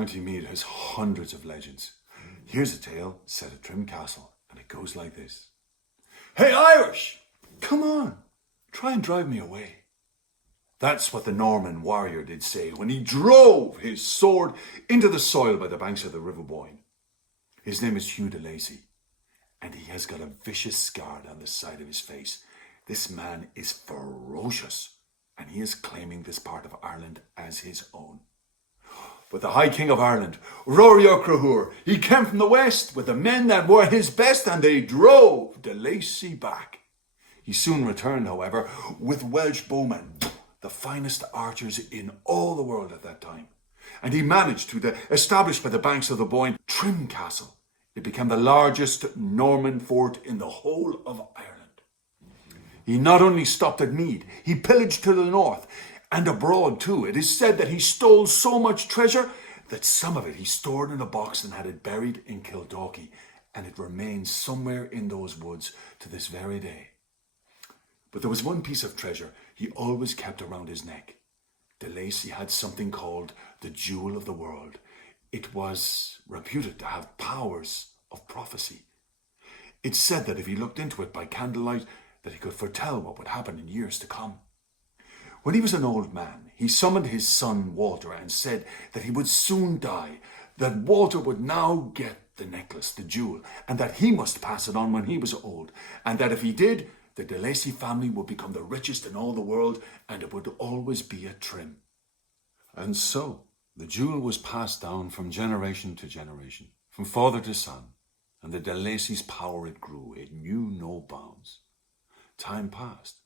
County Meath has hundreds of legends. Here's a tale set at Trim Castle, and it goes like this. Hey Irish, come on, try and drive me away. That's what the Norman warrior did say when he drove his sword into the soil by the banks of the River Boyne. His name is Hugh de Lacy, and he has got a vicious scar down the side of his face. This man is ferocious, and he is claiming this part of Ireland as his own. But the High King of Ireland, Rory O'Crahur, he came from the west with the men that were his best, and they drove de Lacy back. He soon returned, however, with Welsh bowmen, the finest archers in all the world at that time. And he managed to establish by the banks of the Boyne Trim Castle. It became the largest Norman fort in the whole of Ireland. He not only stopped at Meath, he pillaged to the north and abroad too. It is said that he stole so much treasure that some of it he stored in a box and had it buried in Kildalkey, and it remains somewhere in those woods to this very day. But there was one piece of treasure he always kept around his neck. De Lacy had something called the Jewel of the World. It was reputed to have powers of prophecy. It's said that if he looked into it by candlelight, that he could foretell what would happen in years to come. When he was an old man, he summoned his son Walter and said that he would soon die, that Walter would now get the necklace, the jewel, and that he must pass it on when he was old, and that if he did, the de Lacy family would become the richest in all the world, and it would always be at Trim. And so the jewel was passed down from generation to generation, from father to son, and the de Lacy's power it grew. It knew no bounds. Time passed,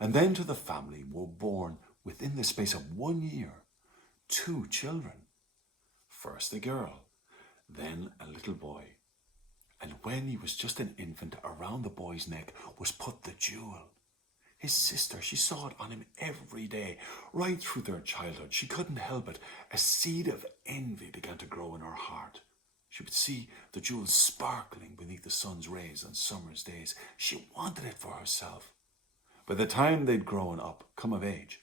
and then to the family were born, within the space of 1 year, 2 children. First a girl, then a little boy. And when he was just an infant, around the boy's neck was put the jewel. His sister, she saw it on him every day, right through their childhood. She couldn't help it. A seed of envy began to grow in her heart. She would see the jewel sparkling beneath the sun's rays on summer's days. She wanted it for herself. By the time they'd grown up, come of age,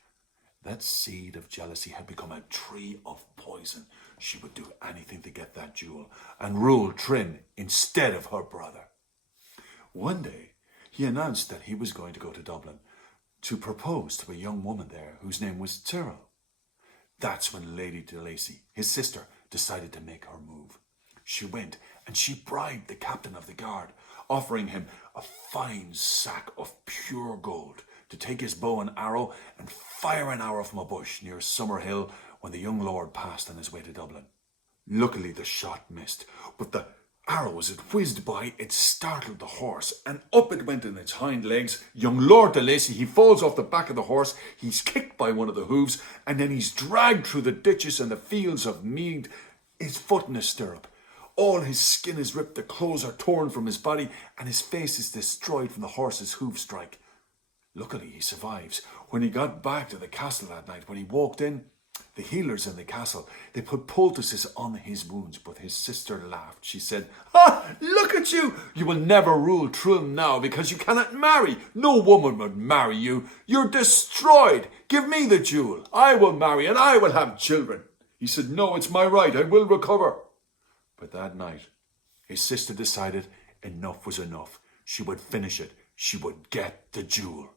that seed of jealousy had become a tree of poison. She would do anything to get that jewel and rule Trim instead of her brother. One day, he announced that he was going to go to Dublin to propose to a young woman there whose name was Tyrrell. That's when Lady de Lacy, his sister, decided to make her move. She went and she bribed the captain of the guard, offering him a fine sack of pure gold to take his bow and arrow and fire an arrow from a bush near Summerhill when the young lord passed on his way to Dublin. Luckily the shot missed, but the arrow, as it whizzed by, it startled the horse, and up it went in its hind legs. Young Lord de Lacy, he falls off the back of the horse, he's kicked by one of the hooves, and then he's dragged through the ditches and the fields of Meath, his foot in a stirrup. All his skin is ripped, the clothes are torn from his body, and his face is destroyed from the horse's hoof strike. Luckily he survives. When he got back to the castle that night, when he walked in, the healers in the castle, they put poultices on his wounds, but his sister laughed. She said, "Ha! Look at you! You will never rule Trim now because you cannot marry. No woman would marry you. You're destroyed. Give me the jewel. I will marry and I will have children." He said, "No, it's my right. I will recover." But that night, his sister decided enough was enough. She would finish it. She would get the jewel.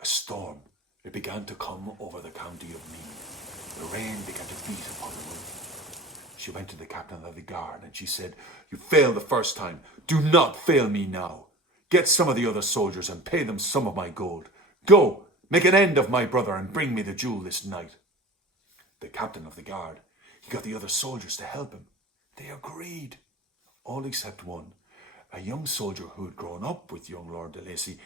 A storm, it began to come over the county of Meath. The rain began to beat upon the roof. She went to the captain of the guard and she said, "You failed the first time. Do not fail me now. Get some of the other soldiers and pay them some of my gold. Go, make an end of my brother and bring me the jewel this night." The captain of the guard, he got the other soldiers to help him. They agreed, all except one, a young soldier who had grown up with young Lord de Lacy,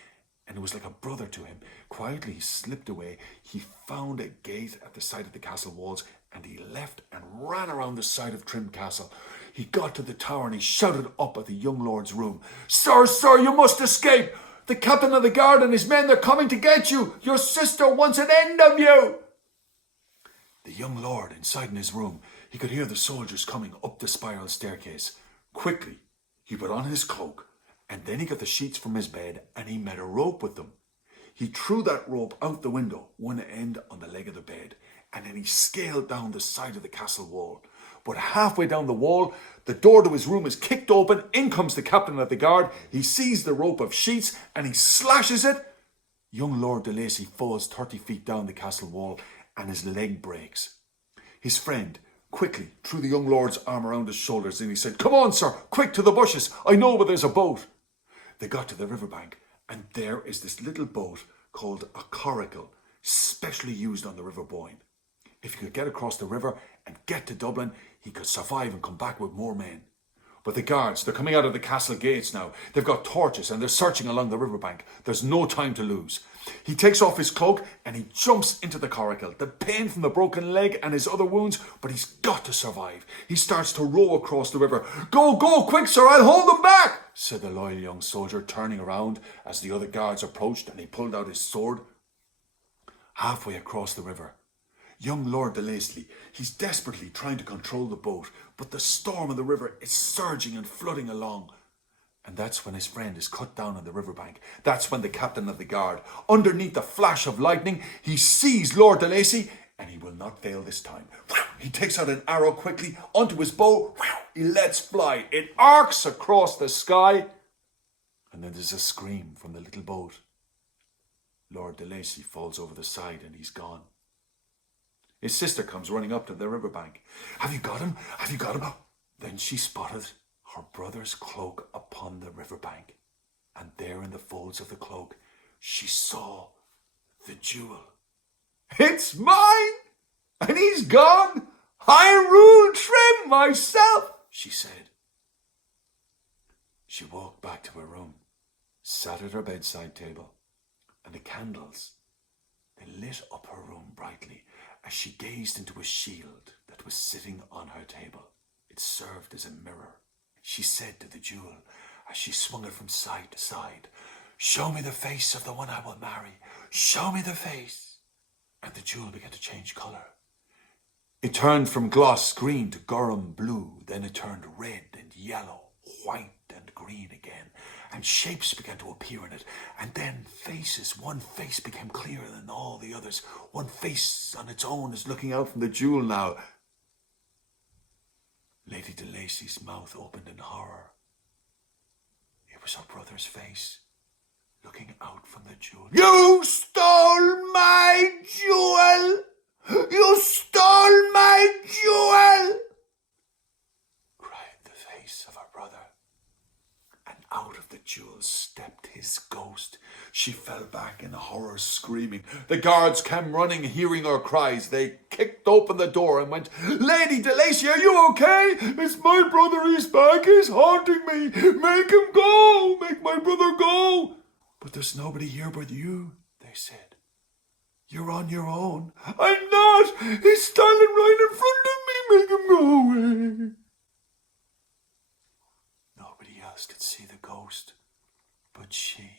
and it was like a brother to him. Quietly he slipped away. He found a gate at the side of the castle walls, and he left and ran around the side of Trim Castle. He got to the tower and he shouted up at the young lord's room, "Sir, sir, you must escape! The captain of the guard and his men, they're coming to get you! Your sister wants an end of you!" The young lord, inside in his room, he could hear the soldiers coming up the spiral staircase. Quickly, he put on his cloak, and then he got the sheets from his bed and he made a rope with them. He threw that rope out the window, one end on the leg of the bed, and then he scaled down the side of the castle wall. But halfway down the wall, the door to his room is kicked open. In comes the captain of the guard. He sees the rope of sheets and he slashes it. Young Lord de Lacy falls 30 feet down the castle wall and his leg breaks. His friend quickly threw the young lord's arm around his shoulders and he said, "Come on, sir, quick to the bushes. I know where there's a boat." They got to the riverbank and there is this little boat called a coracle, specially used on the River Boyne. If he could get across the river and get to Dublin, he could survive and come back with more men. But the guards, they're coming out of the castle gates now. They've got torches and they're searching along the riverbank. There's no time to lose. He takes off his cloak and he jumps into the coracle. The pain from the broken leg and his other wounds, but he's got to survive. He starts to row across the river. Go, quick, sir, I'll hold them back," said the loyal young soldier, turning around as the other guards approached, and he pulled out his sword. Halfway across the river, young Lord de Lacy, he's desperately trying to control the boat, but the storm of the river is surging and flooding along. And that's when his friend is cut down on the riverbank. That's when the captain of the guard, underneath the flash of lightning, he sees Lord de Lacy, and he will not fail this time. He takes out an arrow quickly onto his bow. He lets fly. It arcs across the sky. And then there's a scream from the little boat. Lord de Lacy falls over the side and he's gone. His sister comes running up to the riverbank. Have you got him? Have you got him? Then she spotted her brother's cloak upon the riverbank. And there in the folds of the cloak, she saw the jewel. "It's mine, and he's gone. I rule Trim myself," she said. She walked back to her room, sat at her bedside table, and the candles, they lit up her room brightly as she gazed into a shield that was sitting on her table. It served as a mirror. She said to the jewel, as she swung it from side to side, "Show me the face of the one I will marry. Show me the face." And the jewel began to change colour. It turned from gloss green to garum blue. Then it turned red and yellow, white and green again. And shapes began to appear in it. And then faces. One face became clearer than all the others. One face on its own is looking out from the jewel now. Lady de Lacy's mouth opened in horror. It was her brother's face, looking out from the jewel. "You stole my jewel! You stole my jewel!" cried the face of her brother. And out of the jewel stepped his ghost. She fell back in horror, screaming. The guards came running, hearing her cries. They kicked open the door and went, "Lady de Lacy, are you okay? It's my brother, he's back, he's haunting me. Make him go, make my brother go." "But there's nobody here but you," they said. "You're on your own." "I'm not, he's standing right in front of me, make him go away." Nobody else could see the ghost but she.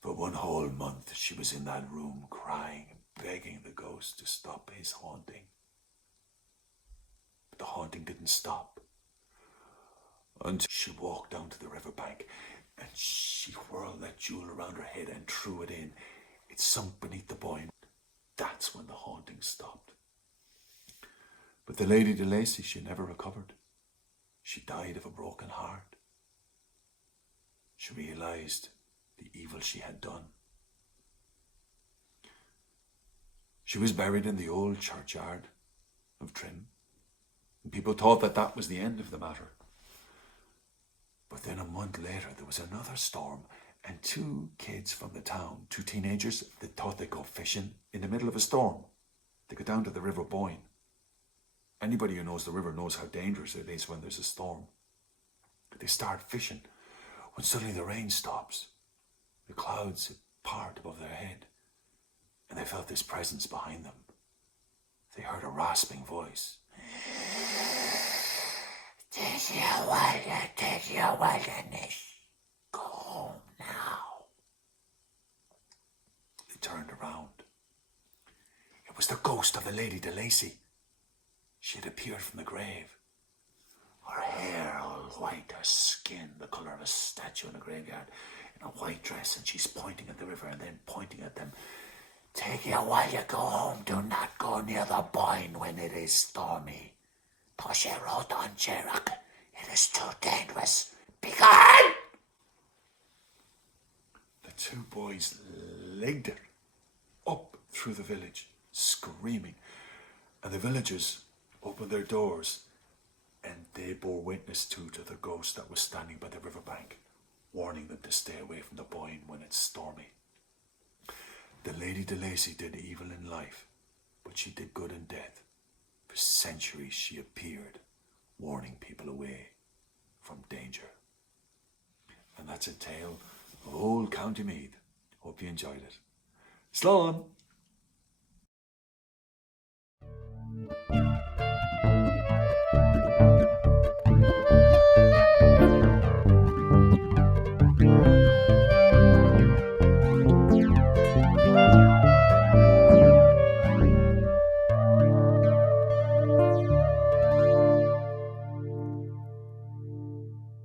For 1 whole month she was in that room crying, begging the ghost to stop his haunting. But the haunting didn't stop until she walked down to the riverbank and she whirled that jewel around her head and threw it in. It sunk beneath the Boyne. That's when the haunting stopped. But the Lady de Lacy, she never recovered. She died of a broken heart. She realised the evil she had done. She was buried in the old churchyard of Trim, and people thought that that was the end of the matter. But then a month later there was another storm, and 2 kids from the town, 2 teenagers, they thought they'd go fishing in the middle of a storm. They go down to the River Boyne. Anybody who knows the river knows how dangerous it is when there's a storm. They start fishing when suddenly the rain stops. The clouds part above their head, and they felt this presence behind them. They heard a rasping voice. "Tis your wilderness. Go home now." They turned around. It was the ghost of the Lady de Lacy. She had appeared from the grave. Her hair all white, her skin the colour of a statue in a graveyard, in a white dress, and she's pointing at the river and then pointing at them. Take you while you go home. Do not go near the boyne when it is stormy. Tá sé rud an Jerach. It is too dangerous. Begone! The two boys legged it up through the village, screaming, and the villagers opened their doors, and they bore witness to the ghost that was standing by the riverbank, warning them to stay away from the boyne when it's stormy. The Lady de Lacy did evil in life, but she did good in death. For centuries she appeared, warning people away from danger. And that's a tale of old County Meath. Hope you enjoyed it. Slán!